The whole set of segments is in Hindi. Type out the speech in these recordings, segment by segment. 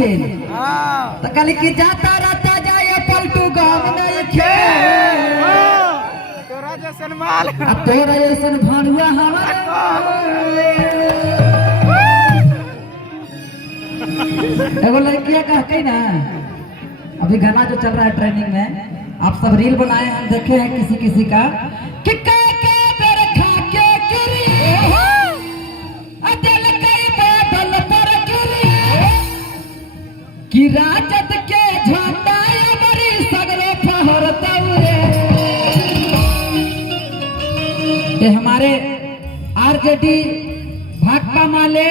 छे तो कल की जाता रहता जाए पलटू गाँव नहीं खे तोरा जैसन माल तोरा जैसन भानुआ हमारा एगो लड़कियां कहते ना अभी गाना जो चल रहा है ट्रेनिंग में आप सब रील बनाए हैं देखे हैं किसी किसी का कि कि राजद के झंडा बड़ी सगरे फहरतौरे ये हमारे आरजेडी भाकपा माले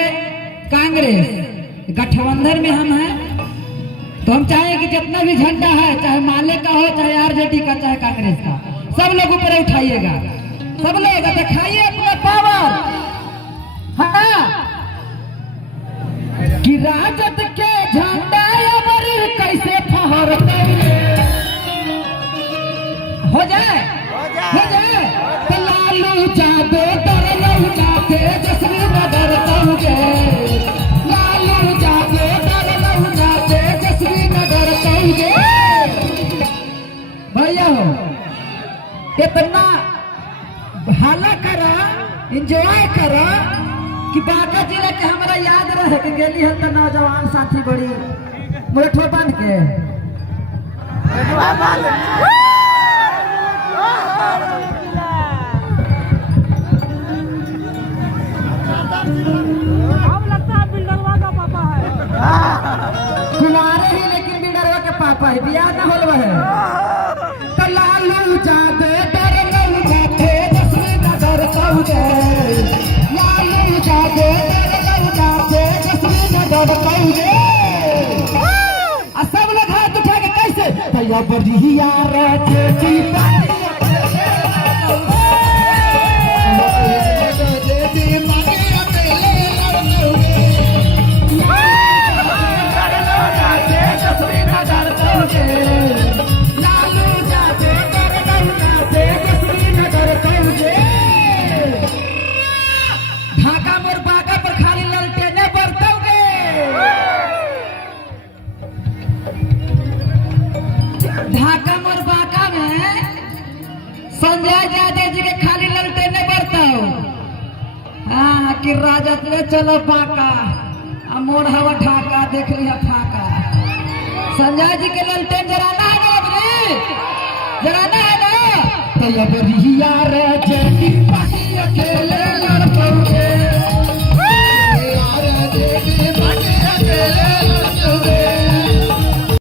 कांग्रेस गठबंधन में हम हैं तो हम चाहें कि जितना भी झंडा है चाहे माले का हो चाहे आरजेडी का चाहे कांग्रेस का सब लोग ऊपर उठाइएगा सब लोग दिखाइए अपना पावर हाँ कि राजद के झंडा कैसे फहरते हो जाए तो लालू जादो डरलू जाते जसवी न डरतौगे लालू जादो डरलू जाते जसवी न डरतौगे भैया हो इतना हाला करा एंजॉय करा कि बांका जिला के हमारा याद रहे कि गेली है तो नौजवान साथी बड़ी मुठो बांध के कुमारे ही लेकिन बिल्डरवा के पापा है बियाह ना होलवा है तो लालू जादे डरलू जाते जसवी न डरतौगे लालू जादे डरलू जाते जसवी न डरतौगे सब लोग हाथ उठा के कैसे भैया बढ़िया राजे ढाका मोर बागा पर खाली ललटेने बरतोगे ढाका मोर बाका में संजय यादव जी के खाली ललटेने बरतो हाँ कि राजद ले चलो बाका मोर हवा ढाका देख लिया फाका संजय जी के ललटेन जराना है जराना है ना तो ये बढ़िया रे